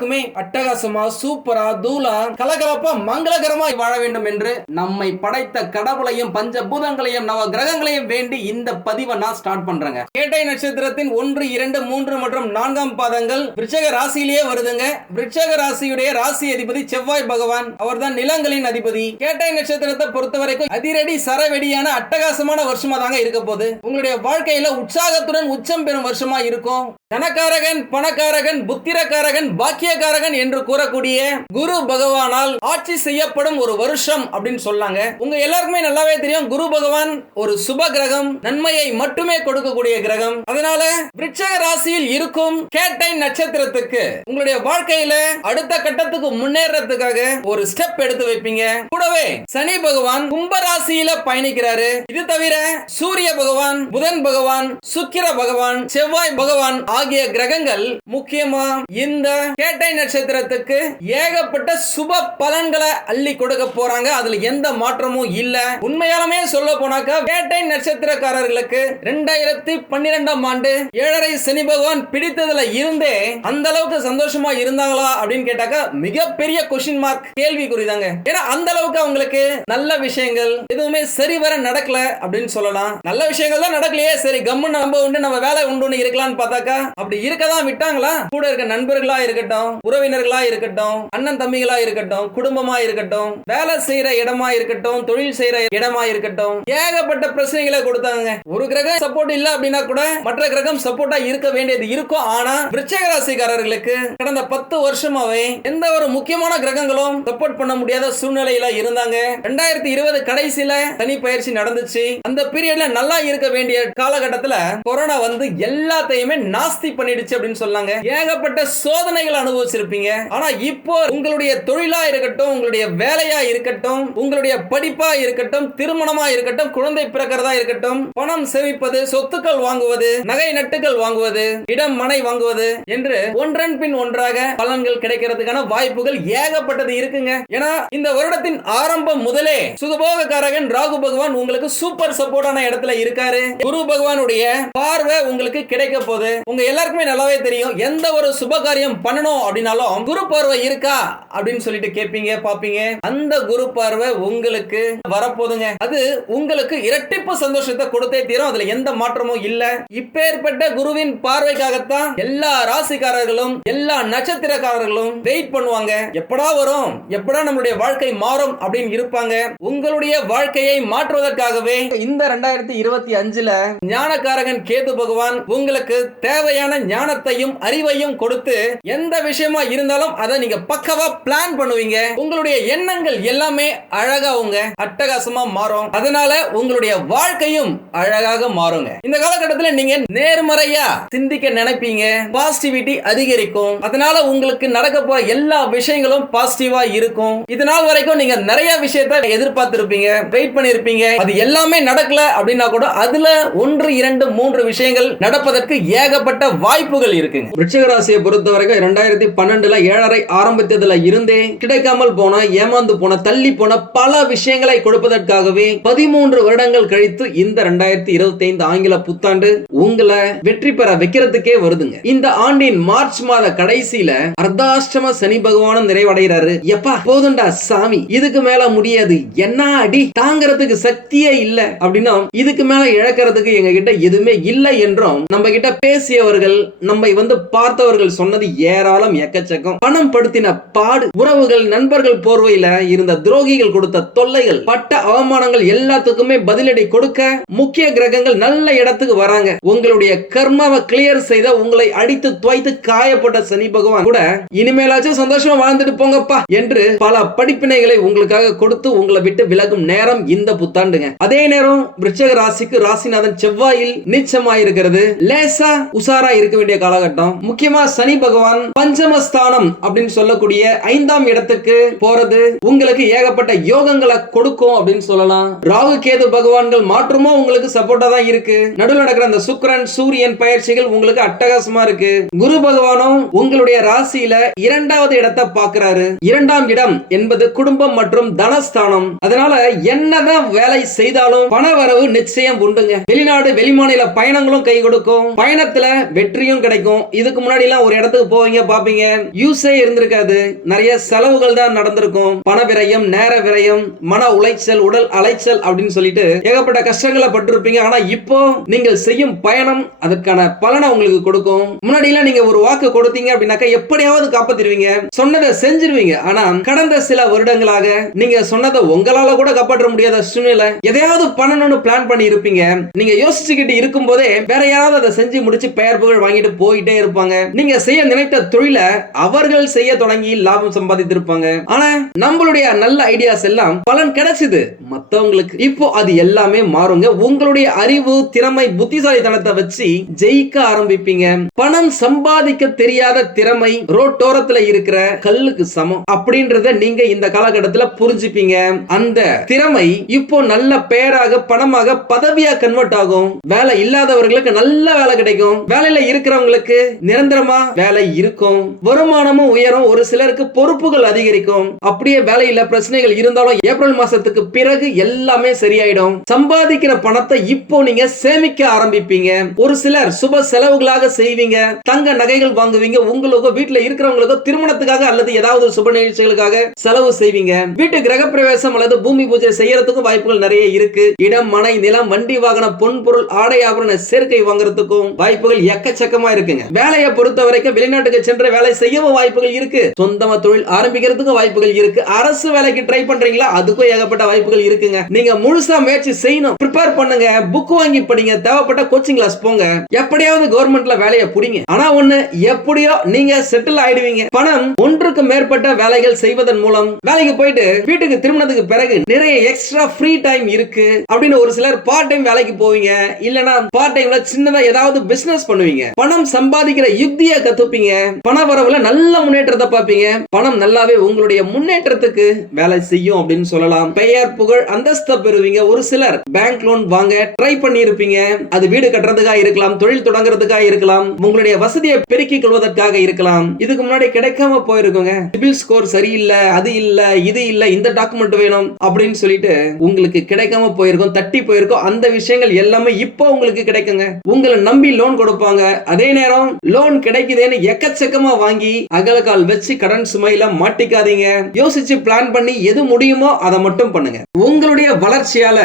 எல்லாருக்குமே அட்டகாசமா சூப்பரா தூளா கலகலப்பா மங்களகரமா வாழ வேண்டும் என்று நம்மை படைத்த கடவுளையும் பஞ்சபூதங்களையும் நவ கிரகங்களையும் வேண்டி இந்த பதிவை நான் ஸ்டார்ட் பண்றேங்க. கேட்டை நட்சத்திரத்தின் ஒன்று இரண்டு மூன்று மற்றும் நான்காம் பாதங்கள் விருச்சக ராசியிலேயே வருதுங்க. விருச்சக ராசியுடைய ராசி அதிபதி செவ்வாய் பகவான் அவர்தான் நிலங்களின் அதிபதி. கேட்டை நட்சத்திரத்தை பொறுத்த வரைக்கும் அதிரடி சரவெடியான அட்டகாசமான வருஷமா தாங்க இருக்க போகுது. உங்களுடைய வாழ்க்கையில உற்சாகத்துடன் உச்சம் பெறும் வருஷமா இருக்கும். தனக்காரகன் பணக்காரகன் புத்திரக்காரகன் பாக்கிய பாக்கியக்காரகன் என்று கூறக்கூடிய குரு பகவானால் ஆட்சி செய்யப்படும் ஒரு வருஷம் அப்படின்னு சொல்லாங்க. உங்க எல்லாருக்குமே நல்லாவே தெரியும். குரு பகவான் ஒரு சுப கிரகம் நன்மையை மட்டுமே கொடுக்கக்கூடிய கிரகம். அதனால விருட்சக ராசியில் இருக்கும் கேட்டை நட்சத்திரத்துக்கு உங்களுடைய வாழ்க்கையில அடுத்த கட்டத்துக்கு முன்னேறதுக்காக ஒரு ஸ்டெப் எடுத்து வைப்பீங்க. கூடவே சனி பகவான் கும்ப ராசியில பயணிக்கிறாரு. இது தவிர சூரிய பகவான் புதன் பகவான் சுக்கிர பகவான் செவ்வாய் பகவான் ஆகிய கிரகங்கள் முக்கியமா இந்த கேட்டை நட்சத்திரத்துக்கு ஏகப்பட்ட சுப பலன்களை அள்ளி கொடுக்க போறாங்க. அதுல எந்த மாற்றமும் இல்ல. உண்மையாலுமே சொல்ல போனாக்கா கேட்டை நட்சத்திரக்காரர்களுக்கு ரெண்டாயிரத்தி பன்னிரெண்டாம் ஆண்டு ஏழரை சனி பகவான் பிடித்ததுல இருந்தே அந்த அளவுக்கு சந்தோஷமா இருந்தாங்களா அப்படின்னு கேட்டாக்கா மிகப்பெரிய கொஸ்டின் மார்க் கேள்வி குறிதாங்க ஏன்னா அந்த அளவுக்கு அவங்களுக்கு நல்ல விஷயங்கள் எதுவுமே சரிவர நடக்கல அப்படின்னு சொல்லலாம். நல்ல விஷயங்கள் தான் நடக்கலையே. சரி கம்மு நம்ம உண்டு நம்ம வேலை உண்டு இருக்கலாம்னு பார்த்தாக்கா அப்படி இருக்கதான் விட்டாங்களா? கூட இருக்க நண்பர்களா இருக்கட்டும் உறவினர்களா இருக்கட்டும் அண்ணன் தம்பிகளா இருக்கட்டும் குடும்பமா இருக்கட்டும் வேலை செய்யற இடமா இருக்கட்டும் தொழில் செய்யற இடமா இருக்கட்டும் ஏகப்பட்ட பிரச்சனைகளை கொடுத்தாங்க ஒரு கிரகம் சப்போர்ட் இல்ல அப்படின்னா கூட மற்ற கிரகம் சப்போர்ட்டா இருக்க வேண்டியது இருக்கும். ஆனா விருச்சக ராசிக்காரர்களுக்கு கடந்த பத்து வருஷமாவே எந்த ஒரு முக்கியமான கிரகங்களும் சப்போர்ட் பண்ண முடியாத சூழ்நிலையில இருந்தாங்க. ரெண்டாயிரத்தி இருபது கடைசியில தனி பயிற்சி நடந்துச்சு. அந்த பீரியட்ல நல்லா இருக்க வேண்டிய காலகட்டத்துல கொரோனா வந்து எல்லாத்தையுமே நாஸ்தி பண்ணிடுச்சு அப்படின்னு சொன்னாங்க. ஏகப்பட்ட சோதனைகள் அனுபவிச்சிருப்பீங்க ஆனா இப்போ உங்களுடைய தொழிலா இருக்கட்டும் உங்களுடைய வேலையா இருக்கட்டும் உங்களுடைய படிப்பா இருக்கட்டும் திருமணமா இருக்கட்டும் குழந்தை பிறக்கிறதா இருக்கட்டும் பணம் சேமிப்பது சொத்துக்கள் வாங்குவது நகை நட்டுகள் வாங்குவது இடம் மனை வாங்குவது என்று ஒன்றன் பின் ஒன்றாக பலன்கள் கிடைக்கிறதுக்கான வாய்ப்புகள் ஏகப்பட்டது இருக்குங்க. ஏன்னா இந்த வருடத்தின் ஆரம்பம் முதலே சுகபோகக்காரகன் ராகு பகவான் உங்களுக்கு சூப்பர் சப்போர்ட்டான இடத்துல இருக்காரு. குரு பகவானுடைய பார்வை உங்களுக்கு கிடைக்க போகுது. உங்க எல்லாருக்குமே நல்லாவே தெரியும். எந்த ஒரு சுப காரியம் பண்ணணும் அப்படின்னாலும் குரு பார்வை இருக்கா? அப்படின்னு சொல்லிட்டு கேட்பீங்க பாப்பீங்க அந்த குரு பார்வை உங்களுக்கு வரப்போதுங்க. அது உங்களுக்கு இரட்டிப்பு சந்தோஷத்தை கொடுத்தே தீரும். அதுல எந்த மாற்றமும் இல்ல. இப்பேற்பட்ட குருவின் பார்வைக்காகத்தான் எல்லா ராசிக்காரர்களும் எல்லா நட்சத்திரக்காரர்களும் வெயிட் பண்ணுவாங்க. எப்படா வரும்? எப்படா நம்மளுடைய வாழ்க்கை மாறும் அப்படின்னு இருப்பாங்க. உங்களுடைய வாழ்க்கையை மாற்றுவதற்காகவே இந்த ரெண்டாயிரத்தி இருபத்தி அஞ்சுல ஞானக்காரகன் கேது பகவான் உங்களுக்கு தேவையான ஞானத்தையும் அறிவையும் கொடுத்து எந்த விஷயமா இருந்தாலும் அதை நீங்க பக்கவா பிளான் பண்ணுவீங்க. உங்களுடைய எண்ணங்கள் எல்லாமே அழகா உங்க அட்டகாசமா மாறும். அதனால உங்களுடைய வாழ்க்கையும் அழகாக மாறுங்க. இந்த காலகட்டத்தில் நீங்க நேர்மறையா சிந்திக்க நினைப்பீங்க. பாசிட்டிவிட்டி அதிகரிக்கும். அதனால உங்களுக்கு நடக்க போற எல்லா விஷயங்களும் பாசிட்டிவா இருக்கும். இதனால் வரைக்கும் நீங்க நிறைய விஷயத்தை எதிர்பார்த்திருப்பீங்க. வெயிட் பண்ணிருப்பீங்க. அது எல்லாமே நடக்கல அப்படின்னா கூட அதுல ஒன்று இரண்டு மூன்று விஷயங்கள் நடப்பதற்கு ஏகப்பட்ட வாய்ப்புகள் இருக்குங்க. விருச்சிக ராசியை பொறுத்த வரைக்கும் ரெண்டாயிரத்தி பன்னெண்டுல ஏழரை ஆரம்பித்ததுல இருந்தே கிடைக்காமல் போன ஏமாந்து போன தள்ளி போன பல விஷயங்களை கொடுப்பதற்காகவே பதிமூன்று வருடங்கள் கழித்து இந்த ரெண்டாயிரத்தி இருபத்தி ஐந்து ஆங்கில புத்தாண்டு உங்களை வெற்றி பெற வைக்கிறதுக்கே வருதுங்க. இந்த ஆண்டின் மார்ச் மாத கடைசியில அர்த்தாஷ்டம சனி பகவானும் நிறைவடைகிறாரு. எப்பா போதுண்டா சாமி இதுக்கு மேல முடியாது. என்ன அடி தாங்கறதுக்கு சக்தியே இல்ல அப்படின்னா இதுக்கு மேல இழக்கிறதுக்கு எங்க கிட்ட எதுவுமே இல்லை என்றும் நம்ம கிட்ட பேசியவர்கள் நம்மை வந்து பார்த்தவர்கள் சொன்னது ஏராளம் எக்கச்சக்கம். பணம் படுத்தின பாடு. உறவுகள் நண்பர்கள் போர்வையில இருந்த துரோகிகள் கொடுத்த தொல்லைகள். பட்ட அவமானங்கள் எல்லாத்துக்குமே பதிலடி கொடுக்க முக்கிய கிரகங்கள் நல்ல இடத்துக்கு வராங்க. உங்களுடைய கர்மாவை கிளியர் செய்த உங்களை அடித்து துவைத்து காயப்பட்ட சனி பகவான் கூட இனிமேலாச்சும் சந்தோஷமா வாழ்ந்துட்டு போங்கப்பா என்று பல படிப்பினைகளை உங்களுக்காக கொடுத்து உங்களை விட்டு விலகும் நேரம் இந்த புத்தாண்டுங்க. அதே நேரம் விருச்சக ராசிக்கு ராசிநாதன் செவ்வாயில் நீச்சமாயிருக்கிறது. லேசா உசாரா இருக்க வேண்டிய காலகட்டம். முக்கியமா சனி பகவான் பஞ்ச பஞ்சமஸ்தானம் அப்படின்னு சொல்லக்கூடிய ஐந்தாம் இடத்துக்கு போறது உங்களுக்கு ஏகப்பட்ட யோகங்களை கொடுக்கும் அப்படின்னு சொல்லலாம். ராகு கேது பகவான்கள் மாற்றமும் உங்களுக்கு சப்போர்ட்டா தான் இருக்கு. நடுவில் நடக்கிற அந்த சுக்கிரன் சூரியன் பயிற்சிகள் உங்களுக்கு அட்டகாசமா இருக்கு. குரு பகவானும் உங்களுடைய ராசியில இரண்டாவது இடத்தை பாக்குறாரு இரண்டாம் இடம் என்பது குடும்பம் மற்றும் தனஸ்தானம். அதனால என்னதான் வேலை செய்தாலும் பண வரவு நிச்சயம் உண்டுங்க. வெளிநாடு வெளிமாநில பயணங்களும் கை கொடுக்கும். பயணத்துல வெற்றியும் கிடைக்கும். இதுக்கு முன்னாடி எல்லாம் ஒரு இடத்துக்கு போவீங்க பார்ப்பீங்க யூஸே இருந்திருக்காது. நிறைய செலவுகள் தான் நடந்திருக்கும். பண விரயம் நேர விரயம் மன உளைச்சல் உடல் அலைச்சல் அப்படின்னு சொல்லிட்டு ஏகப்பட்ட கஷ்டங்களை பட்டிருப்பீங்க. ஆனா இப்போ நீங்கள் செய்யும் பயணம் அதற்கான பலனை உங்களுக்கு கொடுக்கும். முன்னாடி எல்லாம் நீங்க ஒரு வாக்கு கொடுத்தீங்க அப்படின்னாக்கா எப்படியாவது காப்பாத்திருவீங்க சொன்னதை செஞ்சிருவீங்க. ஆனா கடந்த சில வருடங்களாக நீங்க சொன்னதை உங்களால கூட காப்பாற்ற முடியாத சூழ்நிலை. எதையாவது பண்ணணும்னு பிளான் பண்ணி இருப்பீங்க நீங்க யோசிச்சுக்கிட்டு இருக்கும் போதே வேற யாராவது அதை செஞ்சு முடிச்சு பெயர் புகழ் வாங்கிட்டு போயிட்டே இருப்பாங்க. நீங்க செய்ய நினைத்த தொழில் அவர்கள் செய்ய தொடங்கி லாபம் சம்பாதித்திருப்பாங்க. ஆனா நம்மளுடைய நல்ல ஐடியாஸ் எல்லாம் பலன் கிடைச்சது. மத்தவங்களுக்கு இப்போ அது எல்லாமே மாறுங்க. உங்களுடைய அறிவு திறமை புத்திசாலித்தனத்தை வச்சு ஜெயிக்க ஆரம்பிப்பீங்க. பணம் சம்பாதிக்க தெரியாத திறமை ரோட்டோரத்துல இருக்கிற கல்லுக்கு சமம். அப்படின்றத நீங்க இந்த காலகட்டத்துல புரிஞ்சுப்பீங்க. அந்த திறமை இப்போ நல்ல பெயராக பணமாக பதவியா கன்வெர்ட் ஆகும். வேலை இல்லாதவர்களுக்கு நல்ல வேலை கிடைக்கும். வேலையில இருக்கிறவங்களுக்கு நிரந்தரமா வேலை இருக்கும். வருமானமும் உயரும். ஒரு சிலருக்கு பொறுப்புகள் அதிகரிக்கும். அப்படியே வேலையில பிரச்சனைகள் இருந்தாலும் ஏப்ரல் மாசத்துக்கு பிறகு எல்லாமே சரியாயிடும். சம்பாதிக்கிற பணத்தை இப்போ நீங்க சேமிக்க ஆரம்பிப்பீங்க. ஒரு சிலர் சுப செலவுகளாக செய்வீங்க. தங்க நகைகள் வாங்குவீங்க. உங்களுக்கு வீட்டுல இருக்கிறவங்களுக்கோ திருமணத்துக்காக அல்லது ஏதாவது சுப நிகழ்ச்சிகளுக்காக செலவு செய்வீங்க. வீட்டு கிரக பிரவேசம் அல்லது பூமி பூஜை செய்யறதுக்கும் வாய்ப்புகள் நிறைய இருக்கு. இடம் மனை நிலம் வண்டி வாகன பொன் பொருள் ஆடை ஆபரண சேர்க்கை வாங்குறதுக்கும் வாய்ப்புகள் எக்கச்சக்கமா இருக்குங்க. வேலையை பொறுத்த வரைக்கும் வெளிநாட்டுக்கு சென்று வேலை செய்யவும் வாய்ப்புகள் இருக்கு. சொந்தமா தொழில் ஆரம்பிக்கிறதுக்கும் வாய்ப்புகள் இருக்கு. அரசு வேலைக்கு ட்ரை பண்றீங்களா? அதுக்கும் ஏகப்பட்ட வாய்ப்புகள் இருக்குங்க. நீங்க முழுசா முயற்சி செய்யணும். ப்ரிப்பேர் பண்ணுங்க. புக் வாங்கி படிங்க. தேவைப்பட்ட கோச்சிங் கிளாஸ் போங்க. எப்படியாவது கவர்மெண்ட்ல வேலையை புடிங்க. ஆனா ஒண்ணு எப்படியோ நீங்க செட்டில் ஆயிடுவீங்க. பணம் ஒன்றுக்கு மேற்பட்ட வேலைகள் செய்வதன் மூலம் வேலைக்கு போயிட்டு வீட்டுக்கு திருமணத்துக்கு பிறகு நிறைய எக்ஸ்ட்ரா ஃப்ரீ டைம் இருக்கு. அப்படின்னு ஒரு சிலர் பார்ட் டைம் வேலைக்கு போவீங்க. இல்லனா பார்ட் டைம்ல சின்னதா ஏதாவது பிசினஸ் பண்ணுவீங்க. பணம் சம்பாதிக்கிற யுக்தியை கத்துப்பீங்க. பணம் வரவுல நல்ல முன்னேற்றத்தை பார்ப்பீங்க. பணம் நல்லாவே உங்களுடைய முன்னேற்றத்துக்கு வேலை செய்யும் அப்படின்னு சொல்லலாம். பெயர் புகழ் அந்தஸ்தை பெறுவீங்க. ஒரு சிலர் பேங்க் லோன் வாங்க ட்ரை பண்ணி இருப்பீங்க அது வீடு கட்டுறதுக்காக இருக்கலாம் தொழில் தொடங்குறதுக்காக இருக்கலாம் உங்களுடைய வசதியை பெருக்கிக் கொள்வதற்காக இருக்கலாம். இதுக்கு முன்னாடி கிடைக்காம போயிருக்குங்க. சிபில் ஸ்கோர் சரியில்லை அது இல்ல இது இல்ல இந்த டாக்குமெண்ட் வேணும் அப்படின்னு சொல்லிட்டு உங்களுக்கு கிடைக்காம போயிருக்கும் தட்டி போயிருக்கும். அந்த விஷயங்கள் எல்லாமே இப்போ உங்களுக்கு கிடைக்குங்க. உங்களை நம்பி லோன் கொடுப்பாங்க. அதே நேரம் லோன் கிடைக்குதேன்னு எக்கச்சக்கமா அதிகமா வாங்கி அகலக்கால் வச்சு கடன் சுமையில மாட்டிக்காதீங்க. யோசிச்சு பிளான் பண்ணி எது முடியுமோ அதை மட்டும் பண்ணுங்க. உங்களுடைய வளர்ச்சியால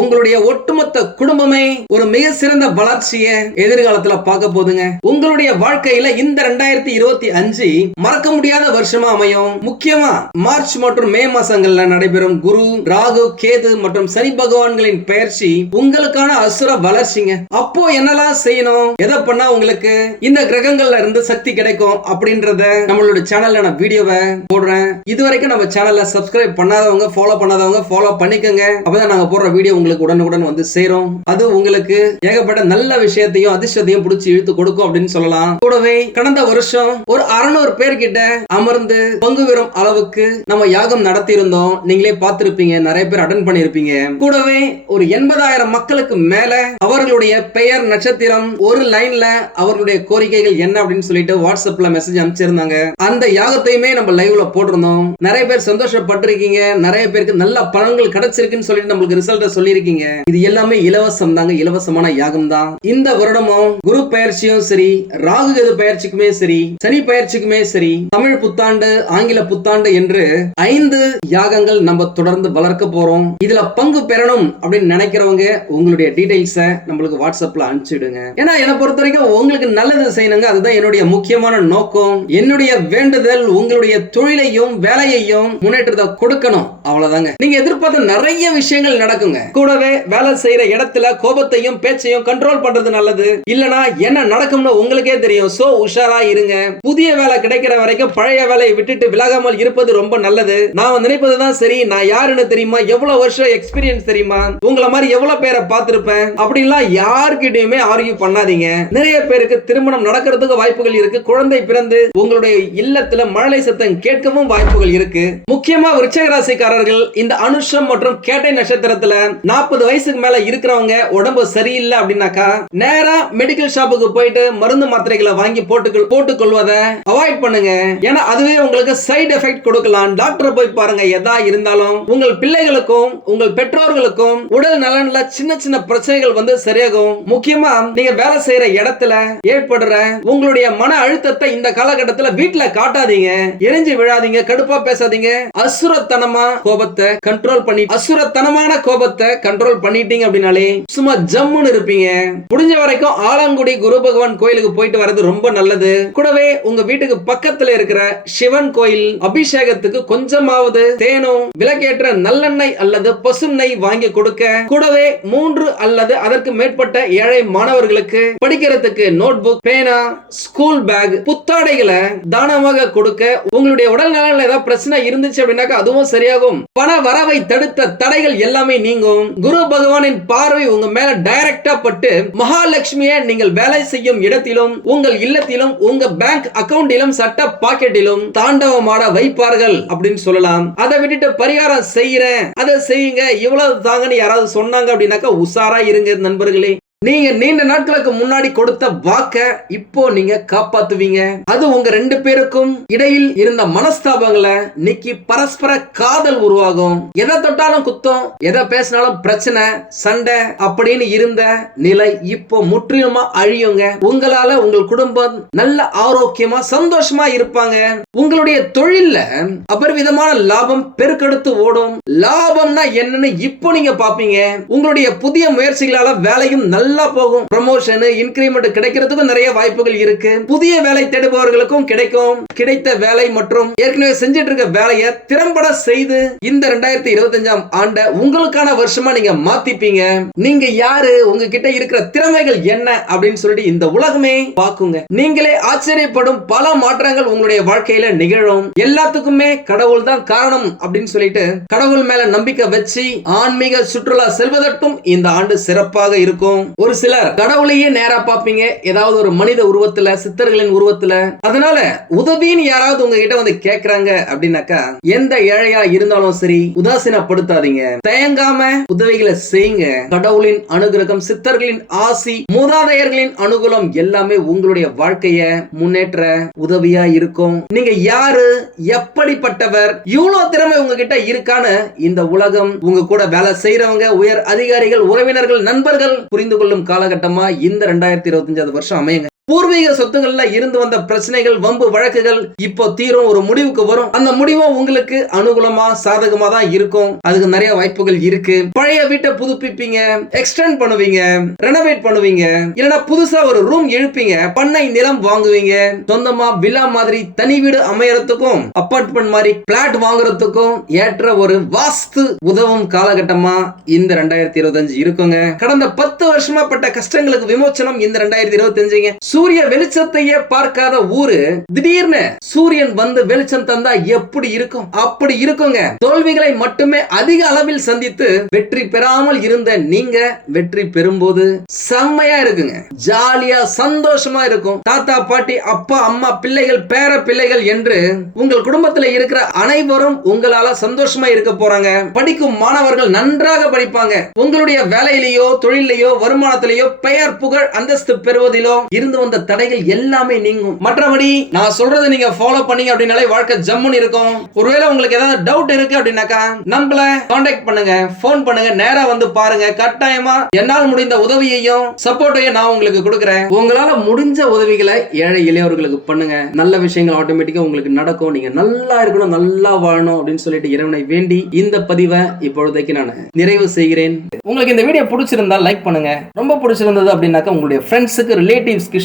உங்களுடைய ஒட்டுமொத்த குடும்பமே ஒரு மிக சிறந்த வளர்ச்சியை எதிர்காலத்துல பார்க்க போதுங்க உங்களுடைய வாழ்க்கையில இந்த ரெண்டாயிரத்தி இருபத்தி அஞ்சு மறக்க முடியாத வருஷமா அமையும். முக்கியமா மார்ச் மற்றும் மே மாசங்கள்ல நடைபெறும் குரு ராகு கேது மற்றும் சனி பகவான்களின் பெயர்ச்சி உங்களுக்கான அசுர வளர்ச்சிங்க. அப்போ என்னெல்லாம் செய்யணும்? எதை பண்ணா உங்களுக்கு? இந்த கிரகங்கள்ல இருந்து சக்தி கிடைக்கும். அப்படின்றத நம்மளோட சேனல்ல நான் வீடியோவை போடுறேன். இது வரைக்கும் நம்ம சேனல்ல சப்ஸ்கிரைப் பண்ணாதவங்க ஃபாலோ பண்ணாதவங்க ஃபாலோ பண்ணிக்கோங்க. அப்பதான் நாங்க போடுற வீடியோ உங்களுக்கு உடனுக்குடன் வந்து சேரும். அது உங்களுக்கு ஏகப்பட்ட நல்ல விஷயத்தையும் அதிர்ஷ்டத்தையும் பிடிச்சி இழுத்து கொடுக்கும் அப்படின்னு சொல்லலாம். கூடவே கடந்த வருஷம் ஒரு அறுநூறு பேர்கிட்ட அமர்ந்து பங்கு பெறும் அளவுக்கு நம்ம யாகம் நடத்தி இருந்தோம் நீங்களே பார்த்திருப்பீங்க நிறைய பேர் அட்டன் பண்ணிருப்பீங்க கூடவே ஒரு எண்பதாயிரம் மக்களுக்கு மேல அவர்களுடைய பெயர் நட்சத்திரம் ஒரு லைன்ல அவர்களுடைய கோரிக்கைகள் என்ன அப்படின்னு சொல்லிட்டு வாட்ஸ்அப்ல மெசேஜ் அனுப்பிச்சிருந்தாங்க. அந்த யாகத்தையுமே நம்ம லைவ்ல போட்டிருந்தோம். நிறைய பேர் சந்தோஷப்பட்டிருக்கீங்க. நிறைய பேருக்கு நல்ல பலன்கள் கிடைச்சிருக்குன்னு சொல்லிட்டு நம்மளுக்கு ரிசல்ட்ட சொல்லியிருக்கீங்க. இது எல்லாமே இலவசம் தாங்க. இலவசமான யாகம் தான். இந்த வருடமும் குரு பயிற்சியும் சரி ராகு கேது பயிற்சிக்குமே சரி சனி பயிற்சிக்குமே சரி தமிழ் புத்தாண்டு ஆங்கில புத்தாண்டு என்று ஐந்து யாகங்கள் நம்ம தொடர்ந்து வளர்க்க போறோம். இதுல பங்கு பெறணும் அப்படின்னு நினைக்கிறவங்க உங்களுடைய டீடைல்ஸ நம்மளுக்கு வாட்ஸ்அப்ல அனுப்பிச்சிடுங்க ஏன்னா என்னை பொறுத்த வரைக்கும் உங்களுக்கு நல்லது செய்யணுங்க. அதுதான் என்னுடைய முக்கியமான நோக்கம். என்னுடைய வேண்டுதல் உங்களுடைய தொழிலையும் வேலையையும் முன்னேற்றத்தை கொடுக்கணும். அவ்வளவுதாங்க. நீங்க எதிர்பார்த்த நிறைய விஷயங்கள் நடக்குங்க. கூடவே வேலை செய்யற இடத்துல கோபத்தையும் பேச்சையும் கண்ட்ரோல் பண்றது நல்லது. இல்லனா என்ன நடக்கும்னு உங்களுக்கே தெரியும். சோ உஷாரா இருங்க. புதிய வேலை கிடைக்கிற வரைக்கும் பழைய வேலையை விட்டுட்டு விலகாமல் இருப்பது ரொம்ப நல்லது. நான் நினைப்பதுதான் சரி. நான் யாருன்னு தெரியுமா? எவ்வளவு வருஷம் எக்ஸ்பீரியன்ஸ் தெரியுமா? உங்கள மாதிரி எவ்வளவு பேரை பார்த்திருப்பேன்? அப்படின்லாம் யாருக்கிட்டையுமே ஆர்கியூ பண்ணாதீங்க. நிறைய பேருக்கு திருமணம் நடக்கிறதுக்கு வாய்ப்புகள் இருக்கு. குழந்தை பிறந்து உங்களுடைய இல்லத்துல மழலை சத்தம் கேட்கவும் வாய்ப்புகள் இருக்கு. முக்கியமா விருச்சக ராசிக்காரர்கள் இந்த அனுஷம் மற்றும் கேட்டை நட்சத்திரத்துல நாற்பது வயசுக்கு மேல இருக்கிறவங்க உடம்பு சரியில்லை அப்படின்னாக்கா நேரா மெடிக்கல் ஷாப்புக்கு போயிட்டு மருந்து மாத்திரைகளை வாங்கி போட்டு போட்டுக் கொள்வதை அவாய்ட் பண்ணுங்க. ஏன்னா அதுவே உங்களுக்கு சைடு எஃபெக்ட் கொடுக்கலாம். டாக்டர் போய் பாருங்க எதா இருந்தாலும் உங்கள் பிள்ளைகளுக்கும் உங்கள் பெற்றோர்களுக்கும் உடல் நலன்ல சின்ன சின்ன பிரச்சனைகள் வந்து சரியாகும். முக்கியமா நீங்க வேலை செய்யற இடத்துல ஏற்படுற உங்களுடைய மன அழுத்தத்தை இந்த காலகட்டத்துல வீட்டுல காட்டாதீங்க. எரிஞ்சு விழாதீங்க கடுப்பா பேசாதீங்க. அசுரத்தனமா கோபத்தை கண்ட்ரோல் பண்ணி அசுரத்தனமான கோபத்தை கண்ட்ரோல் பண்ணிட்டீங்க அப்படின்னாலே சும்மா ஜம்முன்னு இருப்பீங்க. முடிஞ்ச வரைக்கும் ஆலங்குடி குரு பகவான் கோயிலுக்கு போயிட்டு வர்றது ரொம்ப நல்லது. கூடவே உங்க வீட்டுக்கு பக்கத்துல இருக்கிற சிவன் கோயில் அபிஷேகத்துக்கு கொஞ்சமாவது தேனும் விலக்கேற்ற நல்லெண்ணெய் அல்லது பசுநெய் வாங்கி கொடுக்க கூடவே மூன்று அல்லது அதற்கு மேற்பட்ட ஏழை மாணவர்களுக்கு படிக்கிறதுக்கு நோட் புக் பேனா ஸ்கூல் பேக் புத்தாடைகளை தானமாக கொடுக்க உங்களுடைய உடல் நலன்ல ஏதாவது பிரச்சனை இருந்துச்சு அப்படின்னாக்கா அதுவும் சரியாகும். பண வரவை தடுத்த தடைகள் எல்லாமே நீங்கும். குரு பகவானின் பார்வை உங்க மேல டைரக்டா பட்டு மகாலட்சுமியை நீங்கள் வேலை செய்யும் இடத்திலும் உங்கள் இல்லத்திலும் உங்க பேங்க் அக்கவுண்டிலும் சட்ட பாக்கெட்டிலும் தாண்டவமாட வைப்பார்கள் அப்படின்னு சொல்லலாம். அதை விட்டுட்டு பரிகாரம் செய்யறேன் அதை செய்யுங்க இவ்வளவு தாங்கன்னு யாராவது சொன்னாங்க அப்படின்னாக்கா உஷாரா இருங்க நண்பர்களே. நீங்க நீண்ட நாட்களுக்கு முன்னாடி கொடுத்த வாக்க இப்போ நீங்க காப்பாத்துவீங்க. அது உங்க ரெண்டு பேருக்கும் இடையில் இருந்த மனஸ்தாபங்களை நீக்கி பரஸ்பர காதல் உருவாகும். எதை தொட்டாலும் குத்தம் எதை பேசினாலும் பிரச்சனை சண்டை அப்படின்னு இருந்த நிலை இப்போ முற்றிலுமா அழியுங்க. உங்களால உங்கள் குடும்பம் நல்ல ஆரோக்கியமா சந்தோஷமா இருப்பாங்க. உங்களுடைய தொழில்ல அபரிவிதமான லாபம் பெருக்கெடுத்து ஓடும். லாபம்னா என்னன்னு இப்போ நீங்க பாப்பீங்க உங்களுடைய புதிய முயற்சிகளால வேலையும் நல்ல போகும். ப்ரமோஷன் இன்கிரிமெண்ட் கிடைக்கிறதுக்கும் நிறைய வாய்ப்புகள் இருக்கு. புதிய வேலை தேடுபவர்களுக்கும் கிடைக்கும். கிடைத்த வேலை மற்றும் ஏற்கனவே செஞ்சிட்டு இருக்க வேலையை திறம்பட செய்து இந்த ரெண்டாயிரத்தி இருபத்தஞ்சாம் ஆண்ட உங்களுக்கான வருஷமா நீங்க மாத்திப்பீங்க. நீங்க யாரு? உங்ககிட்ட இருக்கிற திறமைகள் என்ன? அப்படின்னு சொல்லிட்டு இந்த உலகமே பாக்குங்க நீங்களே ஆச்சரியப்படும் பல மாற்றங்கள் உங்களுடைய வாழ்க்கையில நிகழும். எல்லாத்துக்குமே கடவுள் தான் காரணம் அப்படின்னு சொல்லிட்டு கடவுள் மேல நம்பிக்கை வச்சு ஆன்மீக சுற்றுலா செல்வதற்கும் இந்த ஆண்டு சிறப்பாக இருக்கும். ஒரு சிலர் கடவுளையே நேரா பாப்பீங்க ஏதாவது ஒரு மனித உருவத்துல சித்தர்களின் உருவத்துல. அதனால உதவின்னு யாராவது உங்ககிட்ட வந்து கேக்குறாங்க அப்படின்னாக்கா எந்த ஏழையா இருந்தாலும் சரி உதாசீனப்படுத்தாதீங்க. தயங்காம உதவிகளை செய்யுங்க. கடவுளின் அனுகிரகம் சித்தர்களின் ஆசி மூதாதையர்களின் அனுகூலம் எல்லாமே உங்களுடைய வாழ்க்கைய முன்னேற்ற உதவியா இருக்கும். நீங்க யாரு எப்படிப்பட்டவர் இவ்வளவு திறமை உங்ககிட்ட இருக்கான்னு இந்த உலகம் உங்க கூட வேலை செய்யறவங்க உயர் அதிகாரிகள் உறவினர்கள் நண்பர்கள் புரிந்து கொள்ளும் காலகட்டமா இந்த ரெண்டாயிரத்தி இருபத்தஞ்சாவது வருஷம் அமையுங்க. பூர்வீக சொத்துக்கள்ல இருந்து வந்த பிரச்சனைகள் வம்பு வழக்குகள் இப்போ தீரும் ஒரு முடிவுக்கு வரும். அந்த முடிவும் உங்களுக்கு அனுகூலமா சாதகமா தான் இருக்கும். அதுக்கு நிறைய வாய்ப்புகள் இருக்கு. பழைய வீட்டை புதுப்பிப்பீங்க எக்ஸ்டெண்ட் பண்ணுவீங்க ரெனோவேட் பண்ணுவீங்க இல்லைன்னா புதுசா ஒரு ரூம் எழுப்பீங்க பண்ணை நிலம் வாங்குவீங்க சொந்தமா விழா மாதிரி தனி வீடு அமையறதுக்கும் அப்பார்ட்மெண்ட் மாதிரி பிளாட் வாங்குறதுக்கும் ஏற்ற ஒரு வாஸ்து உதவும் காலகட்டமா இந்த ரெண்டாயிரத்தி இருபத்தஞ்சு இருக்குங்க. கடந்த பத்து வருஷமா பட்ட கஷ்டங்களுக்கு விமோச்சனம் இந்த ரெண்டாயிரத்தி இருபத்தஞ்சுங்க. சூரிய வெளிச்சத்தையே பார்க்காத ஊரு திடீர்னு சூரியன் வந்து வெளிச்சம் தந்தா எப்படி இருக்கும்? அப்படி இருக்குங்க. தோல்விகளை மட்டுமே அதிக அளவில் சந்தித்து வெற்றி பெறாமல் இருந்த நீங்க வெற்றி பெறும்போது செம்மையா இருக்குங்க. ஜாலியா சந்தோஷமா இருக்கும். தாத்தா பாட்டி அப்பா அம்மா பிள்ளைகள் பேர பிள்ளைகள் என்று உங்கள் குடும்பத்துல இருக்கிற அனைவரும் உங்களால சந்தோஷமா இருக்க போறாங்க. படிக்கும் மாணவர்கள் நன்றாக படிப்பாங்க. உங்களுடைய வேலையிலேயோ தொழிலையோ வருமானத்திலேயோ பெயர் புகழ் அந்தஸ்து பெறுவதிலோ இருந்து வந்த தடைகள் எல்லாமே நீங்கும். மற்றபடி நான் சொல்றதை நீங்க ஃபாலோ பண்ணீங்க அப்படின்னாலே வாழ்க்கை ஜம்முன்னு இருக்கும். ஒருவேளை உங்களுக்கு ஏதாவது டவுட் இருக்கு அப்படின்னாக்கா நம்மள காண்டாக்ட் பண்ணுங்க ஃபோன் பண்ணுங்க நேரா வந்து பாருங்க. கட்டாயமா என்னால் முடிந்த உதவியையும் சப்போர்ட்டையும் நான் உங்களுக்கு கொடுக்குறேன். உங்களால முடிஞ்ச உதவிகளை ஏழை இளையவர்களுக்கு பண்ணுங்க. நல்ல விஷயங்கள் ஆட்டோமேட்டிக்கா உங்களுக்கு நடக்கும். நீங்க நல்லா இருக்கணும் நல்லா வாழணும் அப்படின்னு சொல்லிட்டு இறைவனை வேண்டி இந்த பதிவை இப்பொழுதைக்கு நான் நிறைவு செய்கிறேன். உங்களுக்கு இந்த வீடியோ பிடிச்சிருந்தா லைக் பண்ணுங்க. ரொம்ப பிடிச்சிருந்தது அப்படின்னாக்கா உங்களுடைய ஃப்ரெண்ட்ஸுக்கு ரிலேட்டிவ்ஸ்க்கு